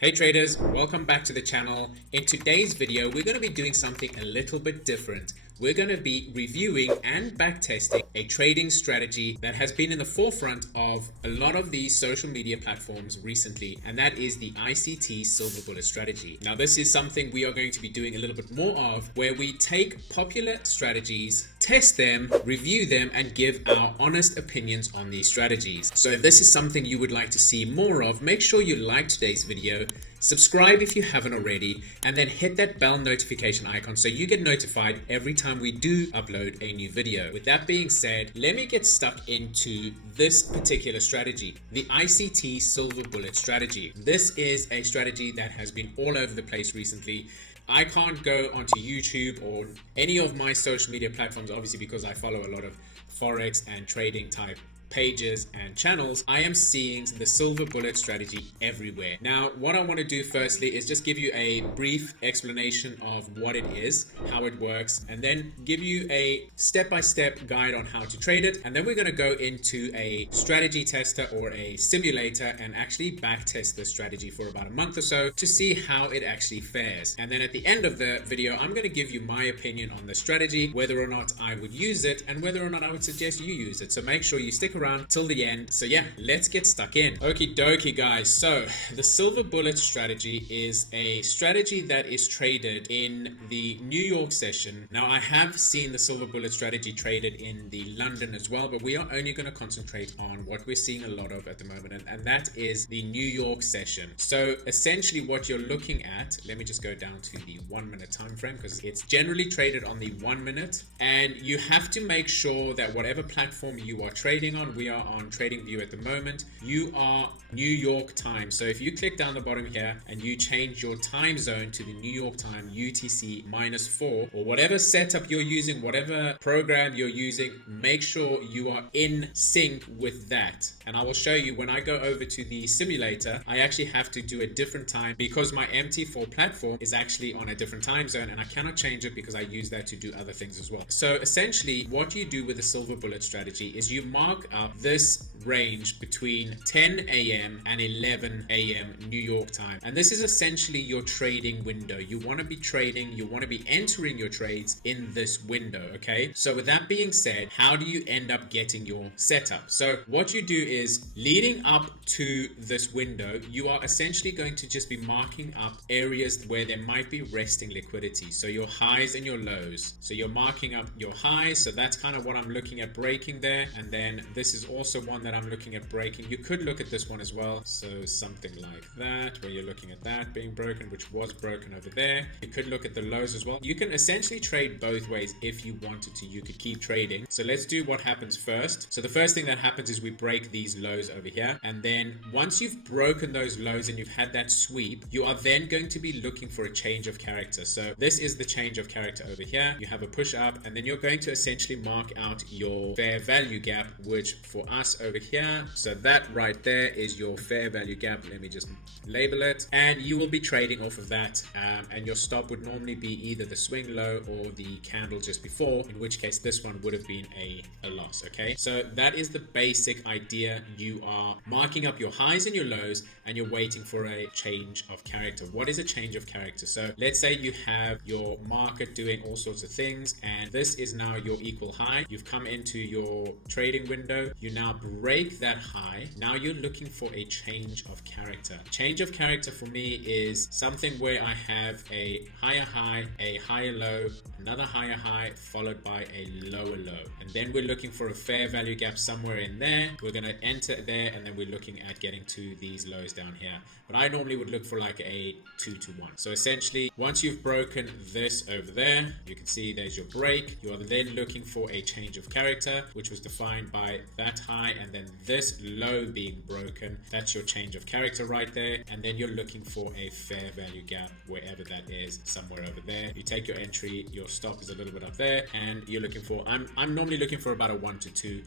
Hey traders, welcome back to the channel. In today's video, we're going to be doing something a little bit different. We're going to be reviewing and backtesting a trading strategy that has been in the forefront of a lot of these social media platforms recently, and that is the ICT Silver Bullet Strategy. Now, this is something we are going to be doing a little bit more of, where we take popular strategies, test them, review them, and give our honest opinions on these strategies. So if this is something you would like to see more of, make sure you like today's video, subscribe if you haven't already, and then hit that bell notification icon so you get notified every time we do upload a new video. With that being said, let me get stuck into this particular strategy, the ICT Silver Bullet Strategy. This is a strategy that has been all over the place recently. I can't go onto YouTube or any of my social media platforms, obviously, because I follow a lot of Forex and trading type pages and channels. I am seeing the Silver Bullet Strategy everywhere. Now, what I want to do firstly is just give you a brief explanation of what it is, how it works, and then give you a step-by-step guide on how to trade it. And then we're going to go into a strategy tester or a simulator and actually back test the strategy for about a month or so to see how it actually fares. And then at the end of the video, I'm going to give you my opinion on the strategy, whether or not I would use it and whether or not I would suggest you use it. So make sure you stick around till the end. So yeah, let's get stuck in. Okie dokie guys, so the Silver Bullet Strategy is a strategy that is traded in the New York session. Now, I have seen the Silver Bullet Strategy traded in the London as well, but we are only going to concentrate on what we're seeing a lot of at the moment, and that is the New York session. So essentially what you're looking at, let me just go down to the 1 minute time frame because it's generally traded on the 1 minute, and you have to make sure that whatever platform you are trading on, we are on TradingView at the moment, you are New York time. So if you click down the bottom here and you change your time zone to the New York time UTC -4, or whatever setup you're using, whatever program you're using, make sure you are in sync with that. And I will show you when I go over to the simulator, I actually have to do a different time because my MT4 platform is actually on a different time zone and I cannot change it because I use that to do other things as well. So essentially what you do with the Silver Bullet Strategy is you mark up this range between 10 a.m. and 11 a.m. New York time. And this is essentially your trading window. You want to be trading, you want to be entering your trades in this window, okay? So with that being said, how do you end up getting your setup? So what you do is leading up to this window, you are essentially going to just be marking up areas where there might be resting liquidity. So your highs and your lows. So you're marking up your highs. So that's kind of what I'm looking at breaking there. And then this is also one that I'm looking at breaking. You could look at this one as well. So something like that, where you're looking at that being broken, which was broken over there. You could look at the lows as well. You can essentially trade both ways if you wanted to. You could keep trading. So let's do what happens first. So the first thing that happens is we break these lows over here. And then once you've broken those lows and you've had that sweep, you are then going to be looking for a change of character. So this is the change of character over here. You have a push up and then you're going to essentially mark out your fair value gap, which for us over here, so that right there is your fair value gap. Let me just label it, and you will be trading off of that, and your stop would normally be either the swing low or the candle just before, in which case this one would have been a loss. Okay, so that is the basic idea. You are marking up your highs and your lows and you're waiting for a change of character. What is a change of character? So let's say you have your market doing all sorts of things and this is now your equal high. You've come into your trading window, you now break that high. Now you're looking for a change of character. Change of character for me is something where I have a higher high, a higher low, another higher high, followed by a lower low. And then we're looking for a fair value gap somewhere in there. We're going to enter there and then we're looking at getting to these lows down here. But I normally would look for like a 2 to 1. So essentially, once you've broken this over there, you can see there's your break. You are then looking for a change of character, which was defined by that high and then this low being broken. That's your change of character right there. And then you're looking for a fair value gap wherever that is, somewhere over there. You take your entry, your stop is a little bit up there, and you're looking for, I'm normally looking for about a 1 to 2.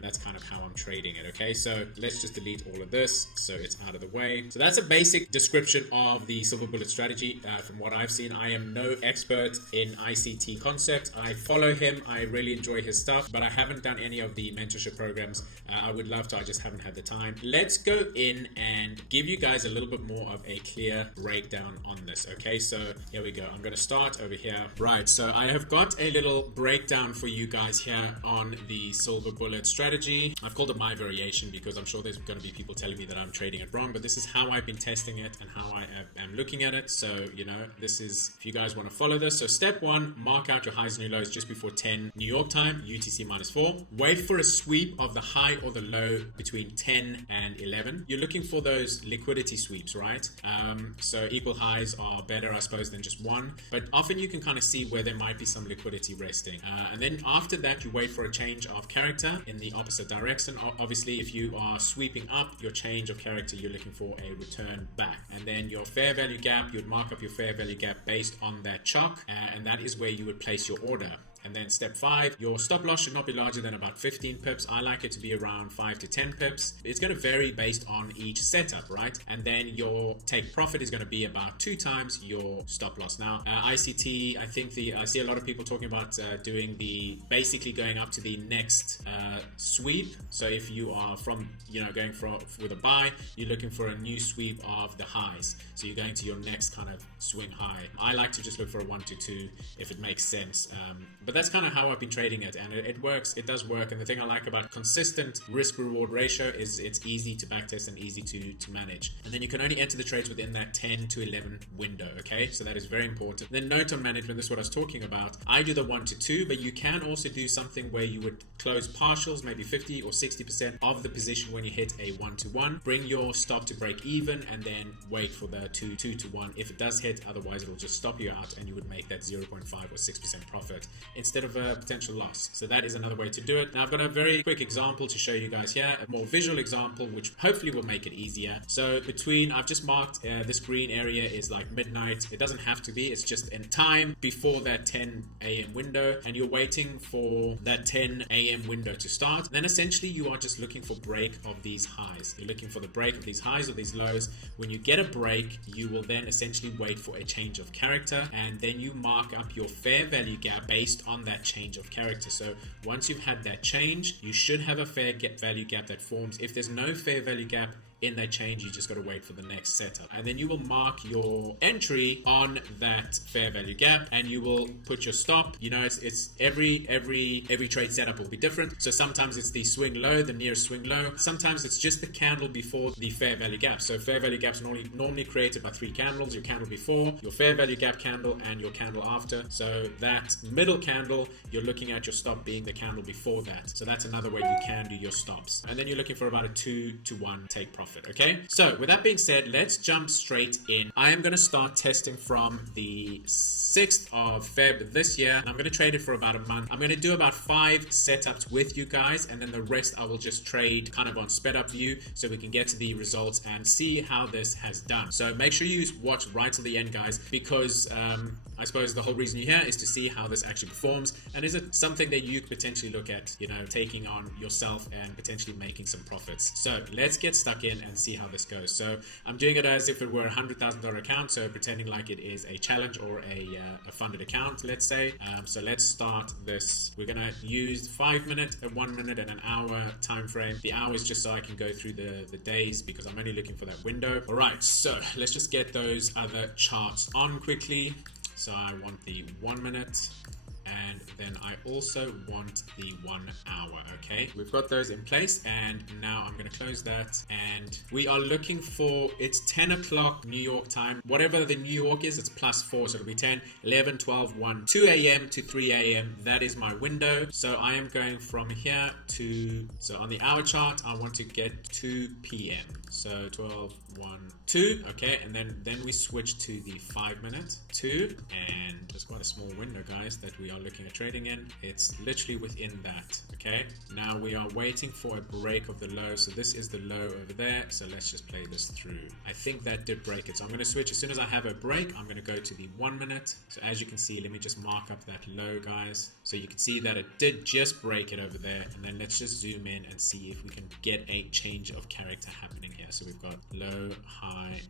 That's kind of how I'm trading it. Okay, so let's just delete all of this so it's out of the way. So that's a basic description of the Silver Bullet Strategy. From what I've seen, I am no expert in ICT concept. I follow him, I really enjoy his stuff, but I haven't done any of the mentorship programs. I would love to. I just haven't had the time. Let's go in and give you guys a little bit more of a clear breakdown on this. Okay, so here we go. I'm going to start over here. Right, so I have got a little breakdown for you guys here on the Silver Bullet strategy. I've called it my variation because I'm sure there's going to be people telling me that I'm trading it wrong, but this is how I've been testing it and how I am looking at it. So, you know, this is, if you guys want to follow this. So step one, mark out your highs and your lows just before 10 New York time, UTC -4. Wait for a sweep of the high or the low between 10 and 11. You're looking for those liquidity sweeps, right? So equal highs are better, I suppose, than just one, but often you can kind of see where there might be some liquidity resting. And then after that, you wait for a change of character in the opposite direction. Obviously, if you are sweeping up your change of character, you're looking for a return back. And then your fair value gap, you'd mark up your fair value gap based on that CHoCH, and that is where you would place your order. And then step 5, your stop loss should not be larger than about 15 pips. I like it to be around 5 to 10 pips. It's going to vary based on each setup, right? And then your take profit is going to be about 2 times your stop loss. Now, ICT, I think I see a lot of people talking about doing basically going up to the next sweep. So if you are going with a buy, you're looking for a new sweep of the highs. So you're going to your next kind of swing high. I like to just look for a 1 to 2 if it makes sense. But that's kind of how I've been trading it, and it works. It does work. And the thing I like about consistent risk reward ratio is it's easy to backtest and easy to manage. And then you can only enter the trades within that 10 to 11 window. Okay, so that is very important. Then note on management, this is what I was talking about. I do the 1 to 2, but you can also do something where you would close partials, maybe 50 or 60% of the position when you hit a 1 to 1. Bring your stop to break even, and then wait for the 2 to 1. If it does hit, otherwise it'll just stop you out, and you would make that 0.5 or 6% profit instead of a potential loss. So that is another way to do it. Now I've got a very quick example to show you guys here, a more visual example, which hopefully will make it easier. So I've just marked this green area is like midnight. It doesn't have to be, it's just in time before that 10 a.m. window, and you're waiting for that 10 a.m. window to start. Then essentially you are just looking for break of these highs. You're looking for the break of these highs or these lows. When you get a break, you will then essentially wait for a change of character, and then you mark up your fair value gap based on that change of character. So once you've had that change, you should have a fair value gap that forms. If there's no fair value gap in that change, you just got to wait for the next setup, and then you will mark your entry on that fair value gap, and you will put your stop. You know, it's every trade setup will be different. So sometimes it's the swing low, the nearest swing low. Sometimes it's just the candle before the fair value gap. So fair value gaps are normally created by 3 candles: your candle before, your fair value gap candle, and your candle after. So that middle candle, you're looking at your stop being the candle before that. So that's another way you can do your stops. And then you're looking for about a 2 to 1 take profit. Okay, so with that being said, let's jump straight in. I am going to start testing from the 6th of Feb this year. I'm going to trade it for about a month. I'm going to do about 5 setups with you guys, and then the rest I will just trade kind of on sped up view so we can get to the results and see how this has done. So make sure you watch right till the end, guys, because I suppose the whole reason you're here is to see how this actually performs, and is it something that you could potentially look at, you know, taking on yourself and potentially making some profits. So let's get stuck in and see how this goes. So I'm doing it as if it were a $100,000 account, so pretending like it is a challenge or a funded account, let's say. So let's start this. We're gonna use 5 minute, a 1 minute, and an hour time frame. The hour is just so I can go through the days, because I'm only looking for that window. All right, so let's just get those other charts on quickly. So I want the 1 minute, and then I also want the 1 hour. Okay, we've got those in place, and now I'm going to close that, and we are looking for, it's 10 o'clock New York time. Whatever the New York is, it's +4, so it'll be 10, 11, 12, 1, 2 a.m. to 3 a.m. That is my window. So I am going from here to, so on the hour chart, I want to get 2 p.m. So 12, 1, 2. Okay, and then we switch to the 5 minute 2, and there's quite a small window, guys, that we are looking at trading in. It's literally within that. Okay, now we are waiting for a break of the low. So this is the low over there, so let's just play this through. I think that did break it, so I'm going to switch. As soon as I have a break, I'm going to go to the 1 minute. So as you can see, let me just mark up that low, guys, so you can see that it did just break it over there. And then let's just zoom in and see if we can get a change of character happening here. So we've got low, high,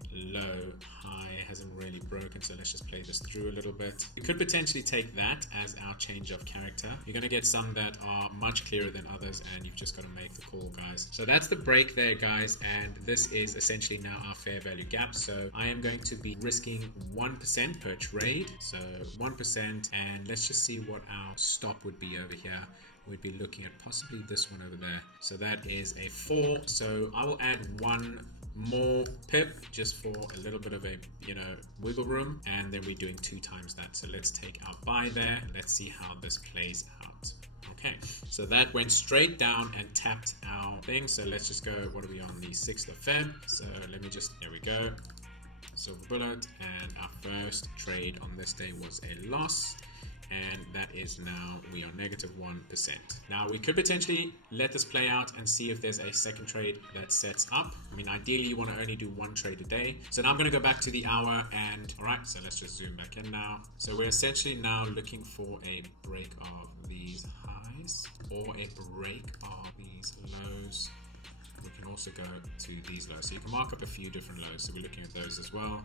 hasn't really broken, so let's just play this through a little bit. We could potentially take that as our change of character. You're going to get some that are much clearer than others, and you've just got to make the call, guys. So that's the break there, guys, and this is essentially now our fair value gap. So I am going to be risking 1% per trade, so 1%, and let's just see what our stop would be over here. We'd be looking at possibly this one over there. So that is a 4. So I will add 1 more pip just for a little bit of a, wiggle room, and then we're doing 2 times that. So let's take our buy there. Let's see how this plays out. Okay, so that went straight down and tapped our thing. So let's just go, what are we on, the 6th of Feb? So let me just, there we go, silver bullet, and our first trade on this day was a loss. And that is now, we are negative 1%. Now we could potentially let this play out and see if there's a second trade that sets up. I mean, ideally you want to only do 1 trade a day. So now I'm going to go back to the hour, and all right, so let's just zoom back in now. So we're essentially now looking for a break of these highs or a break of these lows. We can also go to these lows. So you can mark up a few different lows. So we're looking at those as well.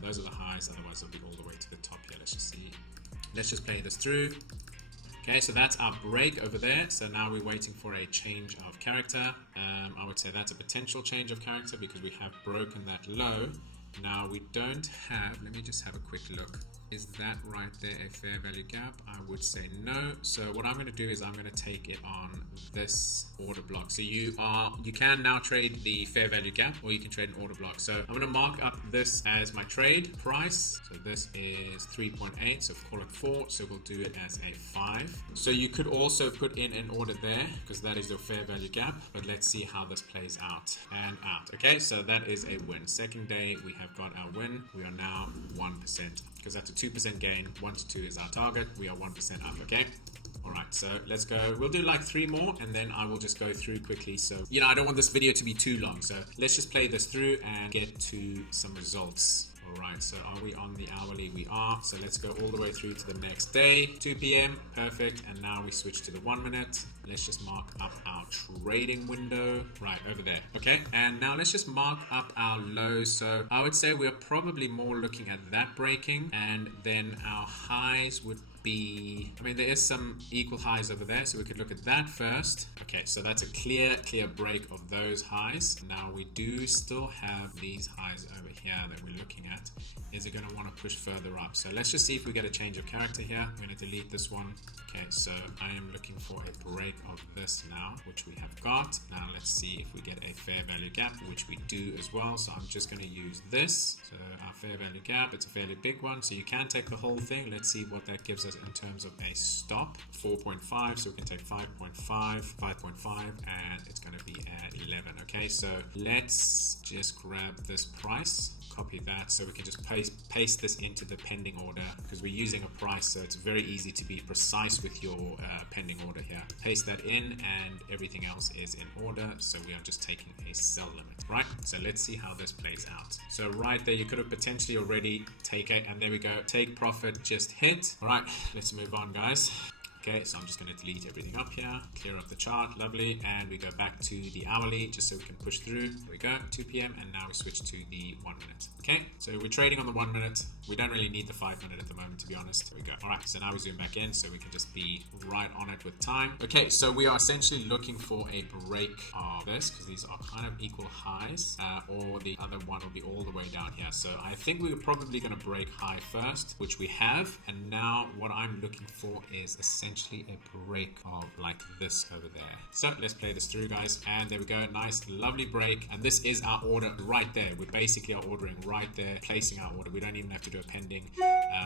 Those are the highs, otherwise it'll be all the way to the top here. Let's just see. Let's just play this through. Okay, so that's our break over there. So now we're waiting for a change of character. I would say that's a potential change of character because we have broken that low. Now we don't have, let me just have a quick look. Is that right there a fair value gap? I would say no. So what I'm going to do is I'm going to take it on this order block. So you can now trade the fair value gap, or you can trade an order block. So I'm going to mark up this as my trade price. So this is 3.8, so call it 4. So we'll do it as a 5. So you could also put in an order there because that is your fair value gap. But let's see how this plays out and out. Okay, so that is a win. Second day, we have got our win. We are now 1%. Because that's a 2% gain. 1 to 2 is our target. We are 1% up, okay? All right, so let's go. We'll do like 3 more, and then I will just go through quickly. So, I don't want this video to be too long. So let's just play this through and get to some results. All right, so are we on the hourly? We are. So let's go all the way through to the next day, 2 p.m. Perfect. And now we switch to the 1 minute. Let's just mark up our trading window right over there. Okay, and now let's just mark up our lows. So I would say we're probably more looking at that breaking, and then our highs would be, there is some equal highs over there, so we could look at that first. Okay, so that's a clear break of those highs. Now we do still have these highs over here that we're looking at. Is it going to want to push further up? So let's just see if we get a change of character here. I'm going to delete this one. Okay, so I am looking for a break of this now, which we have got. Now let's see if we get a fair value gap, which we do as well. So I'm just going to use this. So our fair value gap, it's a fairly big one, so you can take the whole thing. Let's see what that gives us in terms of a stop. 4.5, so we can take 5.5, 5.5, and it's going to be at 11. Okay, so let's just grab this price, copy that, so we can just paste this into the pending order because we're using a price, so it's very easy to be precise with your pending order here. Paste that in, and everything else is in order, so we are just taking a sell limit, right? So let's see how this plays out. So right there, you could have potentially already taken it, and there we go, take profit, just hit. All right, let's move on, guys. Okay, so I'm just going to delete everything up here, clear up the chart, lovely, and we go back to the hourly just so we can push through. Here we go, 2 p.m. and now we switch to the 1 minute. Okay, so we're trading on the 1 minute. We don't really need the 5 minute at the moment, to be honest. Here we go. All right, so now we zoom back in so we can just be right on it with time. Okay, so we are essentially looking for a break of this because these are kind of equal highs, or the other one will be all the way down here. So I think we were probably going to break high first, which we have, and now what I'm looking for is essentially a break of like this over there. So let's play this through, guys, and there we go, nice lovely break, and this is our order right there. We basically are ordering right there, placing our order. We don't even have to do a pending.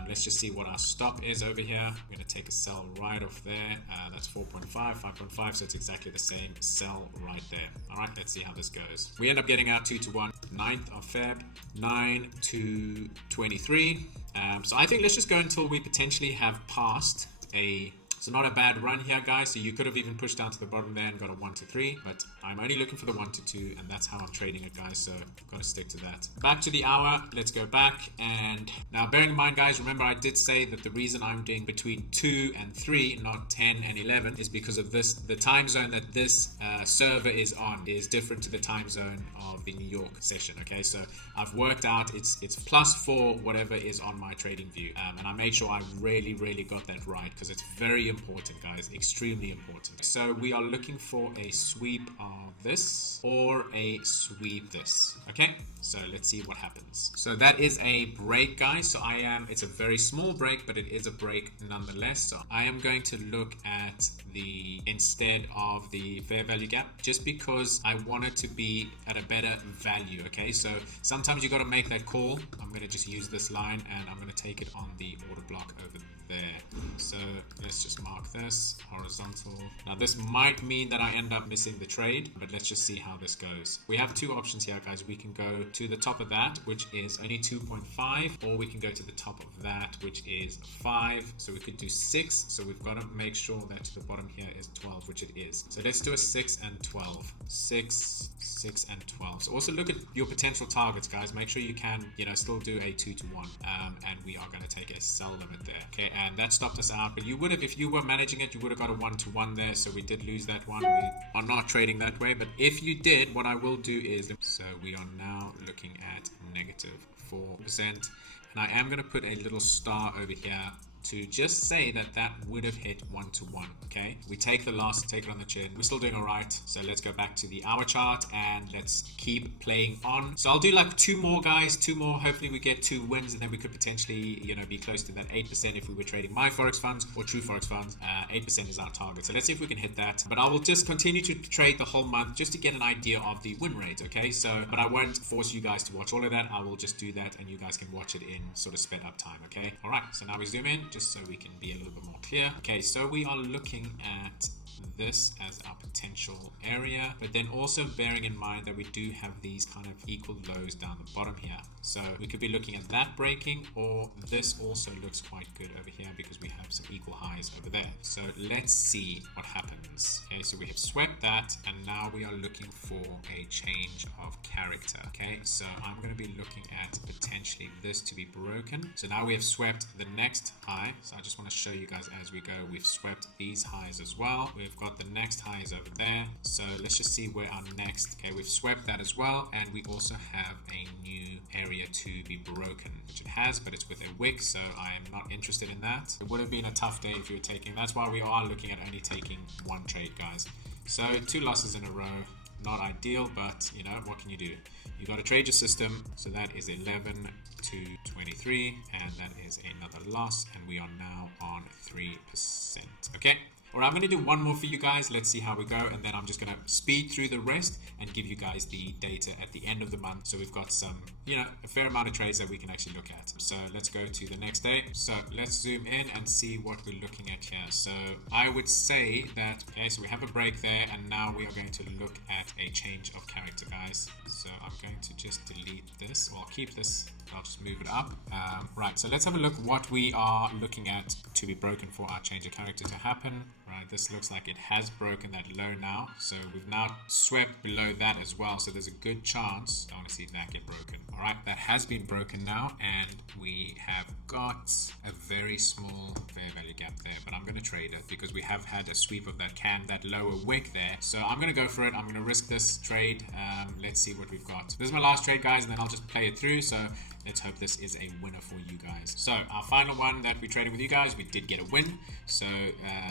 Let's just see what our stop is over here. I'm going to take a sell right off there. That's 4.5, 5.5, so it's exactly the same sell right there. All right, let's see how this goes. We end up getting out 2 to 1, 9th of Feb, 9 to 23. So I think let's just go until we potentially have passed a So not a bad run here, guys. So you could have even pushed down to the bottom there and got a 1 to 3, but I'm only looking for the 1 to 2, and that's how I'm trading it, guys. So got to stick to that. Back to the hour. Let's go back. And now bearing in mind, guys, remember I did say that the reason I'm doing between 2 and 3, not 10 and 11, is because of this. The time zone that this server is on is different to the time zone of the New York session. Okay, so I've worked out it's +4 whatever is on my trading view, and I made sure I really got that right, because it's very important, guys, extremely important. So we are looking for a sweep of this or a sweep this. Okay, so let's see what happens. So that is a break, guys. So it's a very small break, but it is a break nonetheless. So I am going to look at instead of the fair value gap, just because I want it to be at a better value. Okay, so sometimes you got to make that call. I'm going to just use this line and I'm going to take it on the order block over there. So let's just mark this horizontal. Now this might mean that I end up missing the trade, but let's just see how this goes. We have two options here, guys. We can go to the top of that, which is only 2.5, or we can go to the top of that, which is 5. So we could do 6. So we've got to make sure that to the bottom here is 12, which it is. So let's do a 6 and 12. 6 and 12. So also look at your potential targets, guys. Make sure you can, still do a 2 to 1. And we are going to take a sell limit there. Okay, and that stopped us out. But you would have, if you were managing it, you would have got a 1 to 1 there. So we did lose that one. We are not trading that way. But if you did, what I will do is, so we are now looking at -4%. And I am going to put a little star over here to just say that that would have hit 1 to 1. Okay, we take the loss, take it on the chin. We're still doing all right. So let's go back to the hour chart and let's keep playing on. So I'll do like 2 more, guys, 2 more. Hopefully we get 2 wins, and then we could potentially, be close to that 8% if we were trading my forex funds or true forex funds. 8% is our target. So let's see if we can hit that. But I will just continue to trade the whole month just to get an idea of the win rate. Okay, so but I won't force you guys to watch all of that. I will just do that, and you guys can watch it in sort of sped up time. Okay, all right. So now we zoom in just so we can be a little bit more clear. Okay, so we are looking at this as our potential area, but then also bearing in mind that we do have these kind of equal lows down the bottom here. So we could be looking at that breaking, or this also looks quite good over here because we have some equal highs over there. So let's see what happens. Okay, so we have swept that, and now we are looking for a change of character. Okay, so I'm going to be looking at potentially this to be broken. So now we have swept the next high. So I just want to show you guys as we go. We've swept these highs as well. We've got the next highs over there. So let's just see where our next. Okay, we've swept that as well, and we also have a new area to be broken, which it has, but it's with a wick, so I am not interested in that. It would have been a tough day if you were taking. That's why we are looking at only taking 1 trade, guys. So 2 losses in a row, not ideal, but what can you do? You got to trade your system. So that is 11 to 23, and that is another loss, and we are now on 3%. Okay. All right, I'm going to do 1 more for you guys. Let's see how we go, and then I'm just going to speed through the rest and give you guys the data at the end of the month. So we've got some, a fair amount of trades that we can actually look at. So let's go to the next day. So let's zoom in and see what we're looking at here. So I would say that, okay, so we have a break there, and now we are going to look at a change of character, guys. So I'm going to just delete this, or I'll keep this. I'll just move it up. Right, so let's have a look what we are looking at to be broken for our change of character to happen. Right, this looks like it has broken that low now. So we've now swept below that as well. So there's a good chance. I want to see that get broken. All right, that has been broken now, and we have got a very small fair value gap there. But I'm going to trade it because we have had a sweep of that lower wick there. So I'm going to go for it. I'm going to risk this trade. Let's see what we've got. This is my last trade, guys, and then I'll just play it through. So let's hope this is a winner for you guys. So our final one that we traded with you guys, we did get a win. So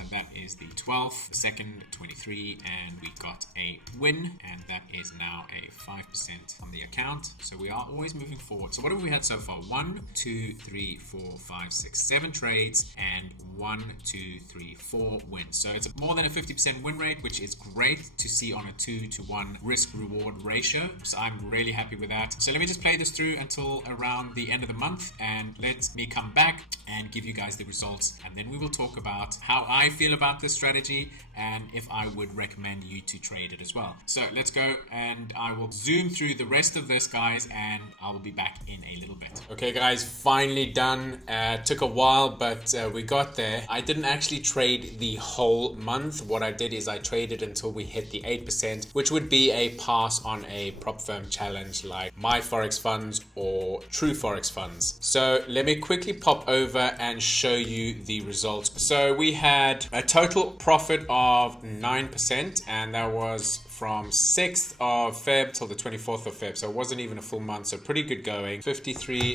that is the 12th, 2nd, 23, and we got a win, and that is now a 5% on the account. So we are always moving forward. So what have we had so far? 1, 2, 3, 4, 5, 6, 7 trades, and 1, 2, 3, 4 wins. So it's more than a 50% win rate, which is great to see on a 2 to 1 risk reward ratio. So I'm really happy with that. So let me just play this through until around the end of the month, and let me come back and give you guys the results, and then we will talk about how I feel about this strategy and if I would recommend you to trade it as well. So let's go, and I will zoom through the rest of this, guys, and I will be back in a little bit. Okay guys, finally done. Took a while, but we got there. I didn't actually trade the whole month. What I did is I traded until we hit the 8%, which would be a pass on a prop firm challenge like My Forex Funds or True Forex Funds. So let me quickly pop over and show you the results. So we had a total profit of 9%, and that was from 6th of Feb till the 24th of Feb. So it wasn't even a full month. So pretty good going.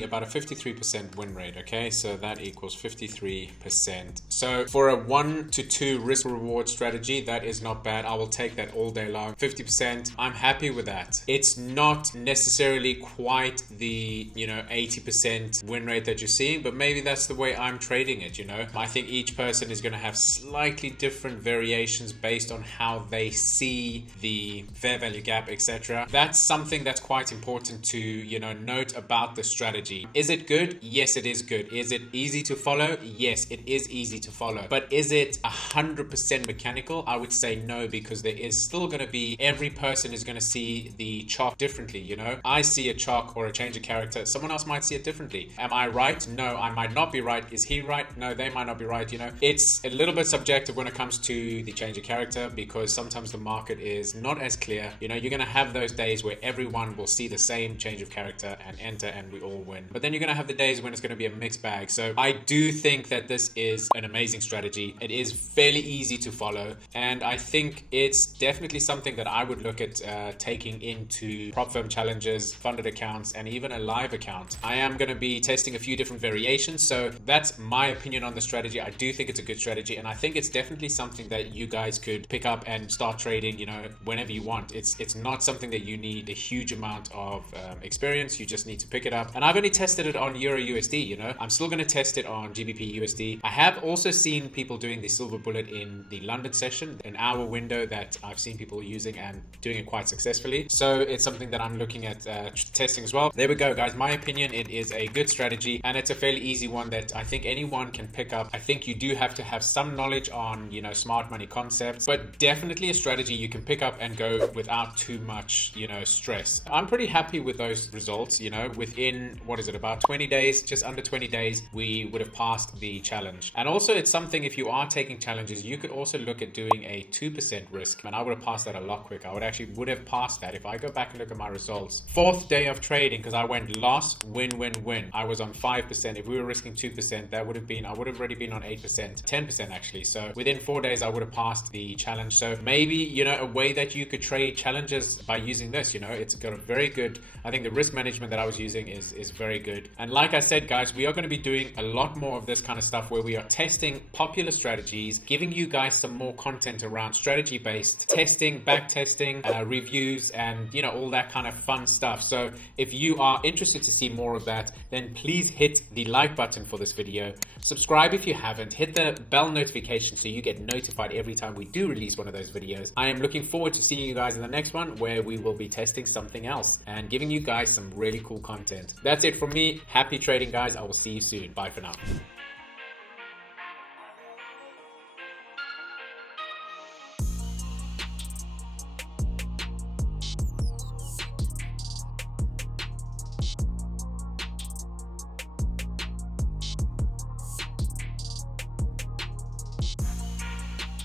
About a 53% win rate. Okay, so that equals 53%. So for a 1 to 2 risk reward strategy, that is not bad. I will take that all day long. 50%. I'm happy with that. It's not necessarily quite the 80% win rate that you're seeing, but maybe that's the way I'm trading it. I think each person is going to have slightly different variations based on how they see the fair value gap, etc. That's something that's quite important to note about the strategy. Is it good? Yes, it is good. Is it easy to follow? Yes, it is easy to follow. But is it 100% mechanical? I would say no, because there is still going to be, every person is going to see the CHoCH differently. I see a CHoCH or a change of character. Someone else might see it differently. Am I right? No, I might not be right. Is he right? No, they might not be right. It's a little bit subjective when it comes to the change of character, because sometimes the market is not as clear. You're going to have those days where everyone will see the same change of character and enter and we all win. But then you're going to have the days when it's going to be a mixed bag. So I do think that this is an amazing strategy. It is fairly easy to follow, and I think it's definitely something that I would look at taking into prop firm challenges, funded accounts, and even a live account. I am going to be testing a few different variations, so that's my opinion on the strategy. I do think it's a good strategy, and I think it's definitely something that you guys could pick up and start trading whenever you want. It's not something that you need a huge amount of experience. You just need to pick it up. And I've only tested it on Euro USD. I'm still going to test it on GBP USD. I have also seen people doing the Silver Bullet in the London session, an hour window that I've seen people using and doing it quite successfully. So it's something that I'm looking at testing as well. There we go, guys. My opinion, it is a good strategy, and it's a fairly easy one that I think anyone can pick up. I think you do have to have some knowledge on smart money concepts, but definitely a strategy you can pick up and go without too much stress. I'm pretty happy with those results. Within about 20 days, just under 20 days, we would have passed the challenge. And also, it's something, if you are taking challenges, you could also look at doing a 2% risk, and I would have passed that a lot quicker. I would have passed that if I go back and look at my results. 4th day of trading, because I went loss, win, I was on 5%. If we were risking 2%, I would have already been on 8%, 10% actually. So within 4 days, I would have passed the challenge. So maybe a way that you could trade challenges by using this. It's got a very good, I think the risk management that I was using is very good. And like I said, guys, we are going to be doing a lot more of this kind of stuff where we are testing popular strategies, giving you guys some more content around strategy based testing, back testing, reviews, and all that kind of fun stuff. So if you are interested to see more of that, then please hit the like button for this video. Subscribe if you haven't. Hit the bell notification so you get notified every time we do release one of those videos. I am looking forward to seeing you guys in the next one, where we will be testing something else and giving you guys some really cool content. That's it from me. Happy trading, guys. I will see you soon. Bye for now.